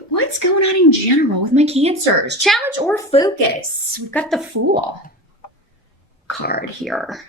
But what's going on in general with my Cancers? Challenge or focus? We've got the Fool card here.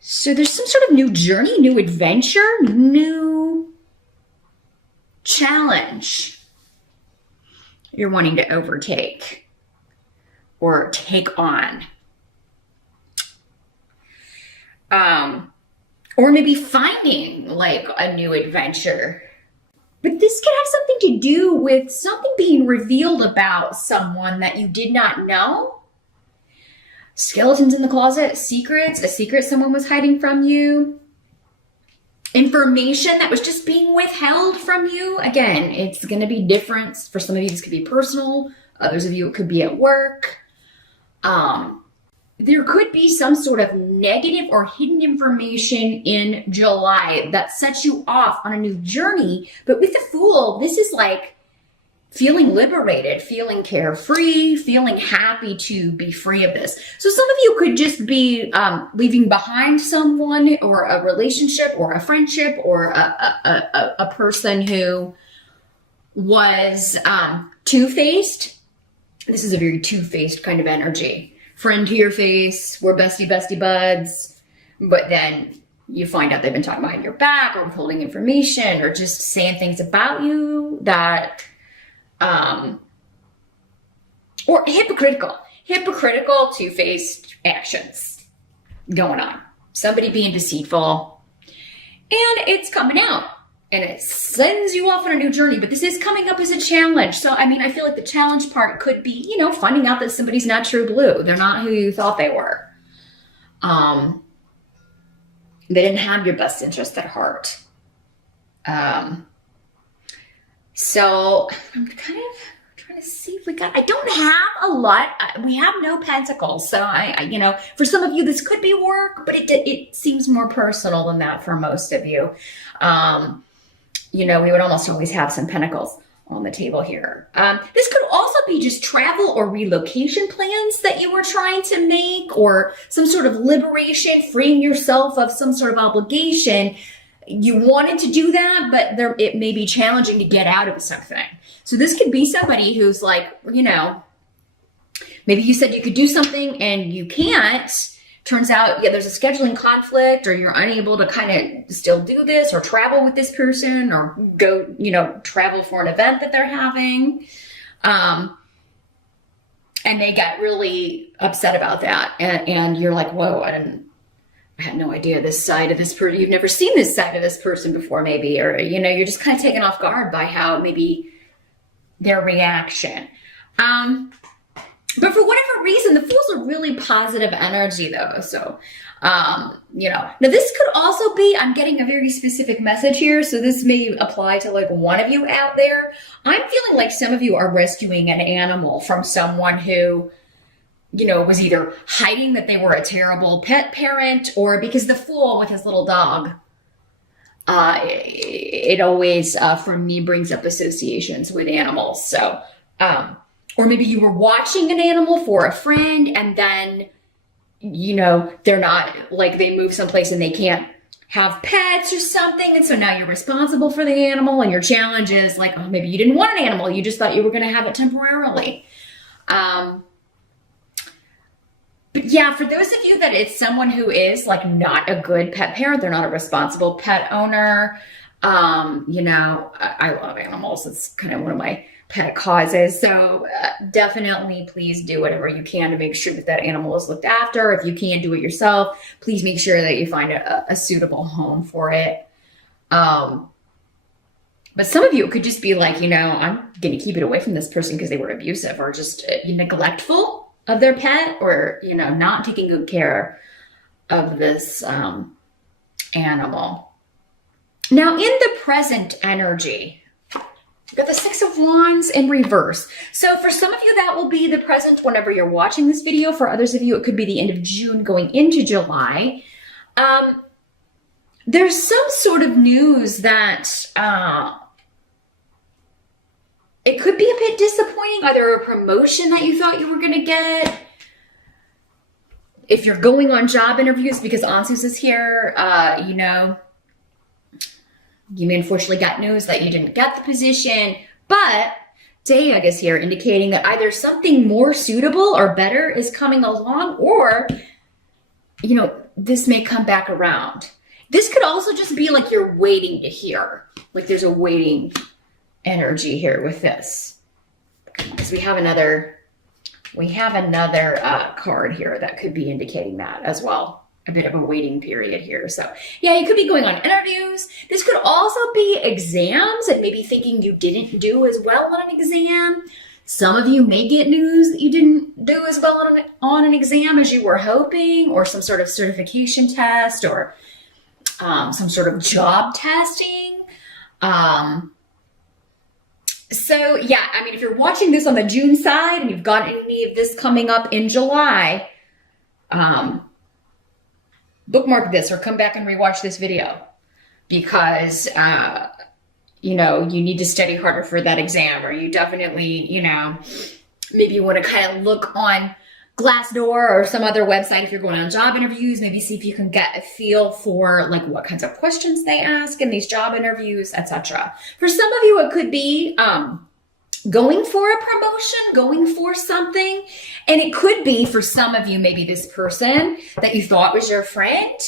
So there's some sort of new journey, new adventure, new challenge you're wanting to overtake or take on. Or maybe finding like a new adventure. But this could have something to do with something being revealed about someone that you did not know. Skeletons in the closet, secrets, a secret someone was hiding from you. Information that was just being withheld from you. Again, it's going to be different. For some of you, this could be personal. Others of you, it could be at work. There could be some sort of negative or hidden information in July that sets you off on a new journey. But with the Fool, this is like feeling liberated, feeling carefree, feeling happy to be free of this. So some of you could just be leaving behind someone or a relationship or a friendship or a person who was two-faced. This is a very two-faced kind of energy. Friend to your face, we're bestie buds, but then you find out they've been talking behind your back or withholding information or just saying things about you that, or hypocritical two-faced actions going on. Somebody being deceitful and it's coming out and it sends you off on a new journey, but this is coming up as a challenge. So, I mean, I feel like the challenge part could be, you know, finding out that somebody's not true blue. They're not who you thought they were. They didn't have your best interest at heart. So I'm kind of trying to see if we got, I don't have a lot. We have no pentacles. So I you know, for some of you, this could be work, but it seems more personal than that for most of you. You know, we would almost always have some pentacles on the table here. This could also be just travel or relocation plans that you were trying to make, or some sort of liberation, freeing yourself of some sort of obligation. You wanted to do that, but it may be challenging to get out of something. So this could be somebody who's like, you know, maybe you said you could do something and you can't. Turns out, yeah, there's a scheduling conflict, or you're unable to kind of still do this or travel with this person or go, you know, travel for an event that they're having. And they got really upset about that. And you're like, whoa, I had no idea this side of this person. You've never seen this side of this person before, maybe, or, you know, you're just kind of taken off guard by how maybe their reaction. But for whatever reason, the Fool's a really positive energy, though. So, you know, now this could also be, I'm getting a very specific message here. So this may apply to like one of you out there. I'm feeling like some of you are rescuing an animal from someone who, you know, was either hiding that they were a terrible pet parent, or because the Fool with his little dog, it always, for me, brings up associations with animals. So, or maybe you were watching an animal for a friend and then, you know, they're not, like they move someplace and they can't have pets or something. And so now you're responsible for the animal, and your challenge is like, oh, maybe you didn't want an animal. You just thought you were going to have it temporarily. But yeah, for those of you that it's someone who is like not a good pet parent, they're not a responsible pet owner. You know, I love animals. It's kind of one of my pet causes. So definitely please do whatever you can to make sure that that animal is looked after. If you can't do it yourself, please make sure that you find a suitable home for it. But some of you, it could just be like, you know, I'm going to keep it away from this person because they were abusive or just neglectful of their pet, or, you know, not taking good care of this animal. Now in the present energy, we've got the Six of Wands in reverse. So for some of you, that will be the present whenever you're watching this video. For others of you, it could be the end of June going into July. There's some sort of news that it could be a bit disappointing, either a promotion that you thought you were going to get. If you're going on job interviews, because Ansus is here, you know, You may unfortunately got news that you didn't get the position, but Dayag is here indicating that either something more suitable or better is coming along, or, you know, this may come back around. This could also just be like you're waiting to hear. Like there's a waiting energy here with this. Because we have another card here that could be indicating that as well. A bit of a waiting period here. So yeah, you could be going on interviews. This could also be exams and maybe thinking you didn't do as well on an exam. Some of you may get news that you didn't do as well on an exam as you were hoping, or some sort of certification test, or some sort of job testing. So yeah, I mean, if you're watching this on the June side and you've got any of this coming up in July, bookmark this or come back and rewatch this video, because, you know, you need to study harder for that exam, or you definitely, you know, maybe you want to kind of look on Glassdoor or some other website if you're going on job interviews, maybe see if you can get a feel for like what kinds of questions they ask in these job interviews, etc. For some of you, it could be going for a promotion, going for something. And it could be for some of you, maybe this person that you thought was your friend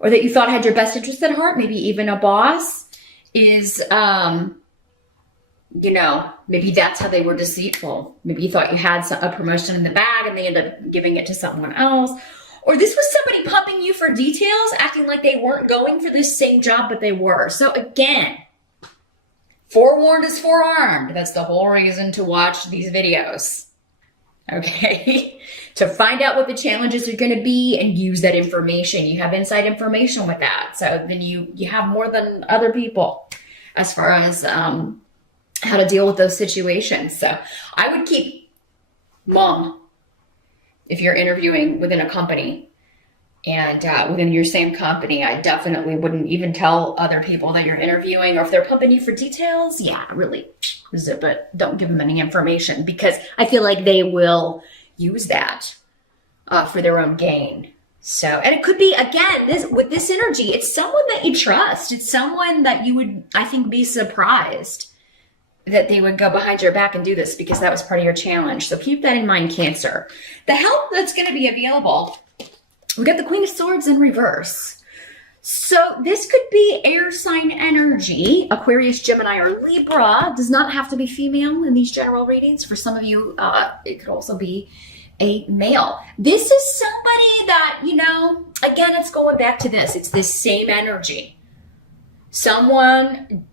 or that you thought had your best interest at heart, maybe even a boss, is, you know, maybe that's how they were deceitful. Maybe you thought you had a promotion in the bag and they ended up giving it to someone else. Or this was somebody pumping you for details, acting like they weren't going for this same job, but they were. So again, forewarned is forearmed. That's the whole reason to watch these videos. Okay? To find out what the challenges are going to be and use that information. You have inside information with that. So then you have more than other people as far as how to deal with those situations. So I would keep mum if you're interviewing within a company. And within your same company, I definitely wouldn't even tell other people that you're interviewing, or if they're pumping you for details, yeah, really zip it. Don't give them any information, because I feel like they will use that for their own gain. So, and it could be, again, with this energy, it's someone that you trust. It's someone that you would, I think, be surprised that they would go behind your back and do this, because that was part of your challenge. So keep that in mind, Cancer. The help that's going to be available, we got the Queen of Swords in reverse. So this could be air sign energy. Aquarius, Gemini, or Libra. Does not have to be female in these general readings. For some of you, it could also be a male. This is somebody that, you know, again, it's going back to this. It's this same energy. Someone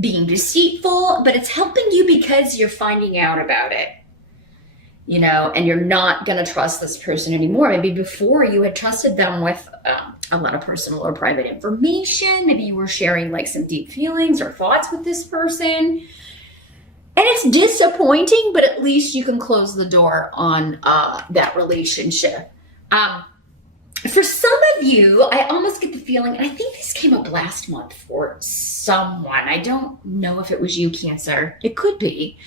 being deceitful, but it's helping you because you're finding out about it. You know, and you're not going to trust this person anymore. Maybe before you had trusted them with a lot of personal or private information. Maybe you were sharing like some deep feelings or thoughts with this person. And it's disappointing, but at least you can close the door on that relationship. For some of you, I almost get the feeling, and I think this came up last month for someone. I don't know if it was you, Cancer. It could be.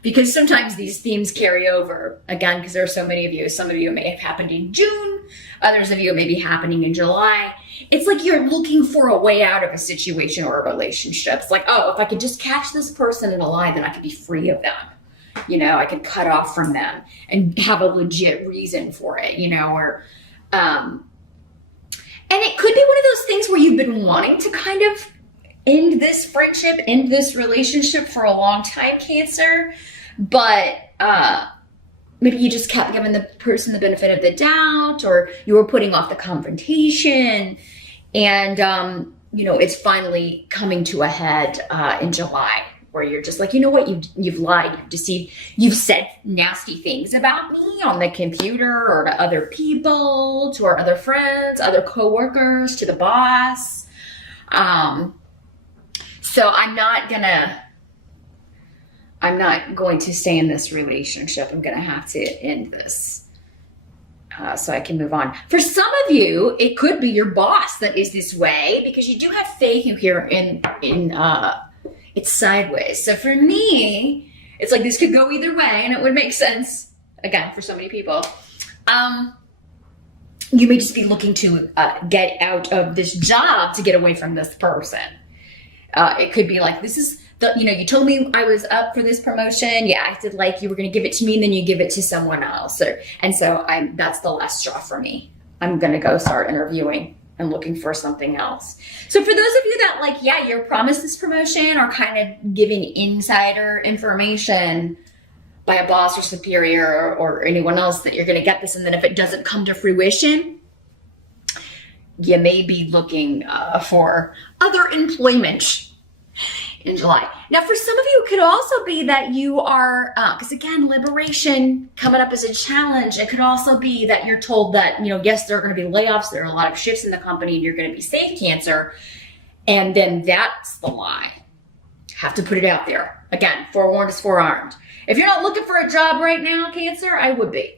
Because sometimes these themes carry over, again, because there are so many of you. Some of you may have happened in June. Others of you may be happening in July. It's like you're looking for a way out of a situation or a relationship. It's like, oh, if I could just catch this person in a lie, then I could be free of them. You know, I could cut off from them and have a legit reason for it, you know, or, and it could be one of those things where you've been wanting to kind of end this friendship, end this relationship for a long time, Cancer, but maybe you just kept giving the person the benefit of the doubt, or you were putting off the confrontation, and you know, it's finally coming to a head in July, where you're just like, you know what, you've lied, you've deceived, you've said nasty things about me on the computer or to other people, to our other friends, other coworkers, to the boss. So I'm not going to stay in this relationship. I'm going to have to end this so I can move on. For some of you, it could be your boss that is this way, because you do have faith here in it's sideways. So for me, it's like this could go either way, and it would make sense, again, for so many people. You may just be looking to get out of this job to get away from this person. It could be like, this is the, you told me I was up for this promotion. You acted like you were going to give it to me and then you give it to someone else. And so that's the last straw for me. I'm going to go start interviewing and looking for something else. So for those of you that like, yeah, you're promised this promotion or kind of giving insider information by a boss or superior or anyone else that you're going to get this, and then if it doesn't come to fruition, you may be looking for other employment in July. Now, for some of you, it could also be that you are, because again, liberation coming up as a challenge. It could also be that you're told that, yes, there are going to be layoffs. There are a lot of shifts in the company and you're going to be safe, Cancer. And then that's the lie. Have to put it out there. Again, forewarned is forearmed. If you're not looking for a job right now, Cancer, I would be.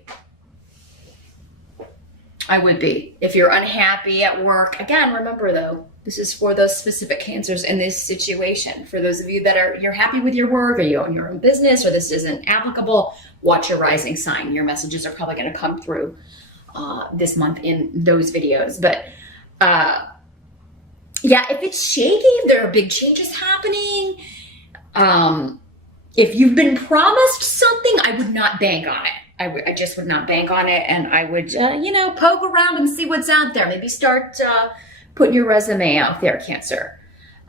I would be. If you're unhappy at work, again, remember though, this is for those specific Cancers in this situation. For those of you that you're happy with your work or you own your own business or this isn't applicable, watch your rising sign. Your messages are probably going to come through this month in those videos. But yeah, if it's shaky, if there are big changes happening, if you've been promised something, I would not bank on it. I just would not bank on it, and I would, poke around and see what's out there. Maybe start putting your resume out there, Cancer.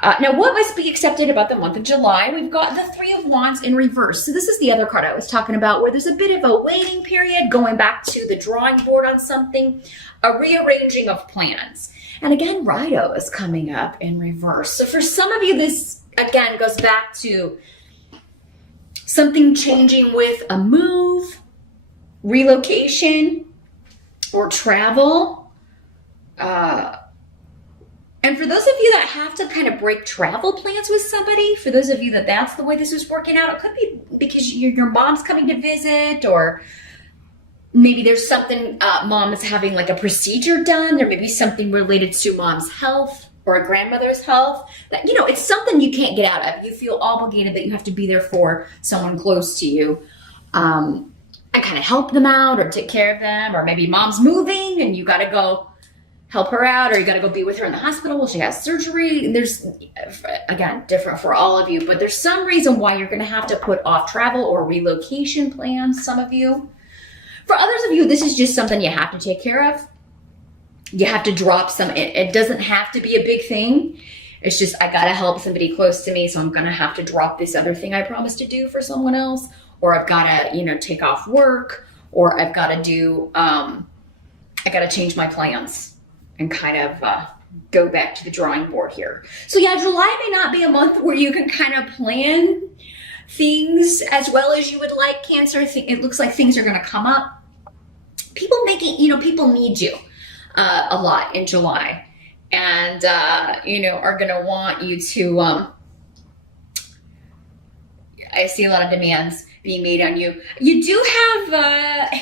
Now, what must be accepted about the month of July? We've got the Three of Wands in reverse. So this is the other card I was talking about, where there's a bit of a waiting period, going back to the drawing board on something, a rearranging of plans. And again, Rido is coming up in reverse. So for some of you, this, again, goes back to something changing with a move, relocation, or travel. And for those of you that have to kind of break travel plans with somebody, for those of you that that's the way this is working out, it could be because your mom's coming to visit, or maybe there's something, mom is having like a procedure done. There may be something related to mom's health or a grandmother's health that, it's something you can't get out of. You feel obligated that you have to be there for someone close to you. And kind of help them out or take care of them, or maybe mom's moving and you got to go help her out, or you got to go be with her in the hospital while she has surgery. And there's, again, different for all of you, but there's some reason why you're going to have to put off travel or relocation plans, some of you. For others of you, this is just something you have to take care of. You have to drop some, it doesn't have to be a big thing. It's just, I got to help somebody close to me, so I'm going to have to drop this other thing I promised to do for someone else. Or I've got to, take off work, or I've got to do, I got to change my plans and kind of go back to the drawing board here. So yeah, July may not be a month where you can kind of plan things as well as you would like, Cancer. It looks like things are going to come up. People people need you a lot in July, and, are going to want you to, I see a lot of demands being made on you. You do have,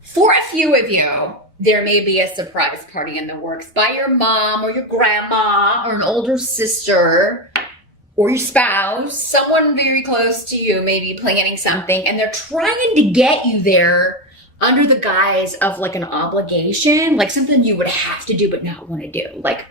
for a few of you, there may be a surprise party in the works by your mom or your grandma or an older sister or your spouse. Someone very close to you may be planning something, and they're trying to get you there under the guise of like an obligation, like something you would have to do but not want to do. Like,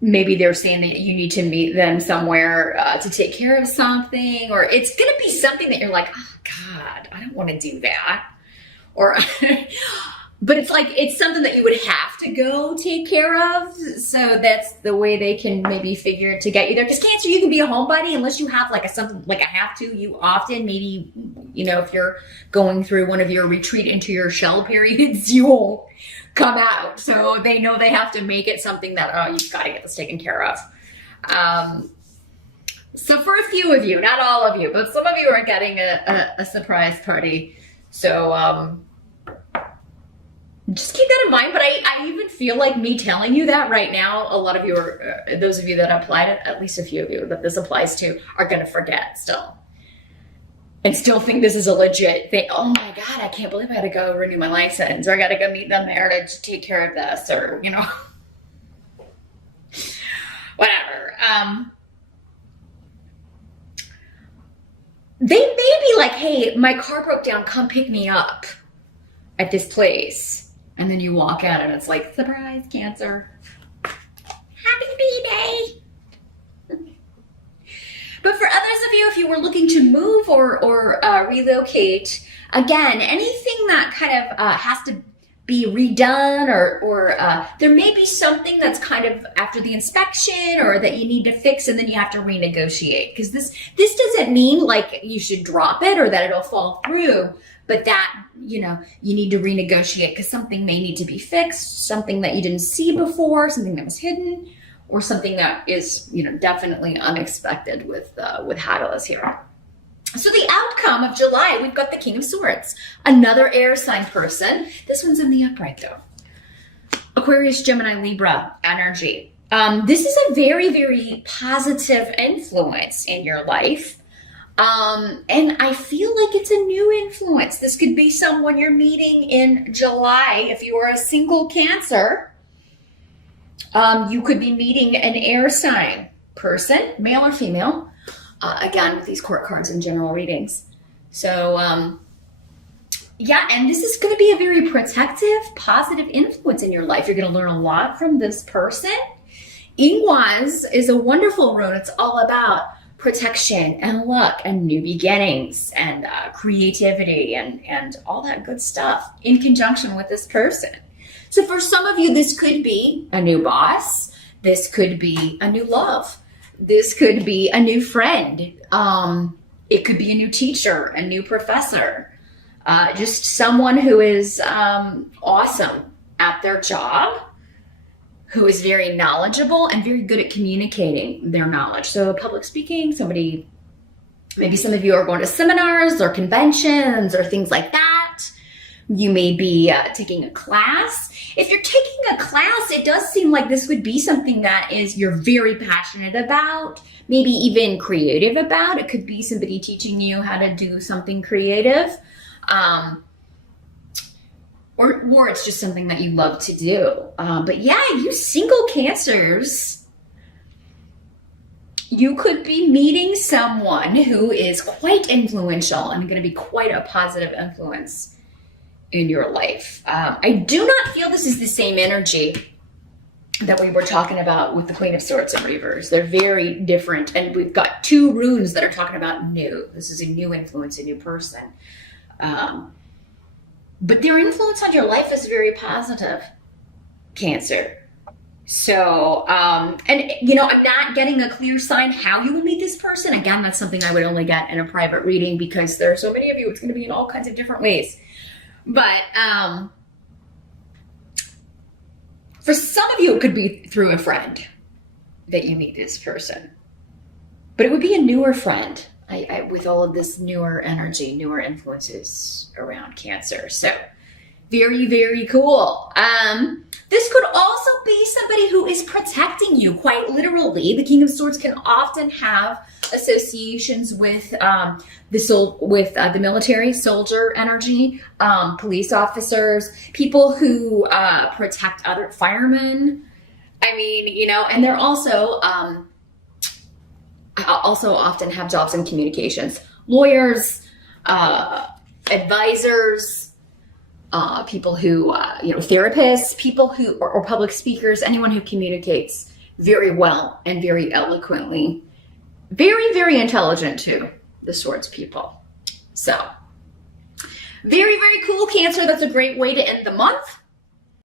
maybe they're saying that you need to meet them somewhere to take care of something, or it's going to be something that you're like, oh God, I don't want to do that. Or, but it's something that you would have to go take care of. So that's the way they can maybe figure to get you there. Because Cancer, you can be a homebody unless you have something like a have to. You often maybe, if you're going through one of your retreat into your shell periods, you won't come out. So they know they have to make it something that, you've got to get this taken care of. So for a few of you, not all of you, but some of you are getting a surprise party. So just keep that in mind. But I even feel like me telling you that right now, a lot of you are, those of you that applied it, at least a few of you that this applies to, are going to forget still. And still think this is a legit thing. Oh my God, I can't believe I got to go renew my license, or I got to go meet them there to take care of this, or, whatever. They may be like, hey, my car broke down, come pick me up at this place. And then you walk out and it's like, surprise, Cancer. Happy B-Day. But for others of you, if you were looking to move or relocate, again, anything that kind of has to be redone or there may be something that's kind of after the inspection or that you need to fix and then you have to renegotiate. Because this doesn't mean like you should drop it or that it'll fall through, but that, you know, you need to renegotiate because something may need to be fixed, something that you didn't see before, something that was hidden, or something that is, you know, definitely unexpected with Hadalus here. So the outcome of July, we've got the King of Swords, another air sign person. This one's in the upright though. Aquarius, Gemini, Libra energy. This is a very, very positive influence in your life. And I feel like it's a new influence. This could be someone you're meeting in July. If you are a single Cancer, you could be meeting an air sign person, male or female. Again, with these court cards and general readings. So, yeah, and this is going to be a very protective, positive influence in your life. You're going to learn a lot from this person. Ingwaz is a wonderful rune. It's all about protection and luck and new beginnings and creativity and all that good stuff in conjunction with this person. So for some of you, this could be a new boss. This could be a new love. This could be a new friend. It could be a new teacher, a new professor, just someone who is awesome at their job, who is very knowledgeable and very good at communicating their knowledge. So public speaking, somebody, maybe some of you are going to seminars or conventions or things like that. You may be taking a class. If you're taking a class, it does seem like this would be something that you're very passionate about, maybe even creative about. It could be somebody teaching you how to do something creative, or it's just something that you love to do. But yeah, you single Cancers, you could be meeting someone who is quite influential and going to be quite a positive influence in your life. I do not feel this is the same energy that we were talking about with the Queen of Swords and Reverse. They're very different. And we've got two runes that are talking about new. This is a new influence, a new person. But their influence on your life is very positive, Cancer. So, and you know, I'm not getting a clear sign how you will meet this person. Again, that's something I would only get in a private reading because there are so many of you, it's going to be in all kinds of different ways. But for some of you, it could be through a friend that you meet this person. But it would be a newer friend with all of this newer energy, newer influences around Cancer. So very, very cool. This could also be somebody who is protecting you, quite literally. The King of Swords can often have associations with the military, soldier energy, police officers, people who protect other firemen. I mean, you know, and they're also often have jobs in communications, lawyers, advisors, people who, therapists, people who, or public speakers, anyone who communicates very well and very eloquently. Very, very intelligent too, the Swords people. So, very, very cool, Cancer. That's a great way to end the month.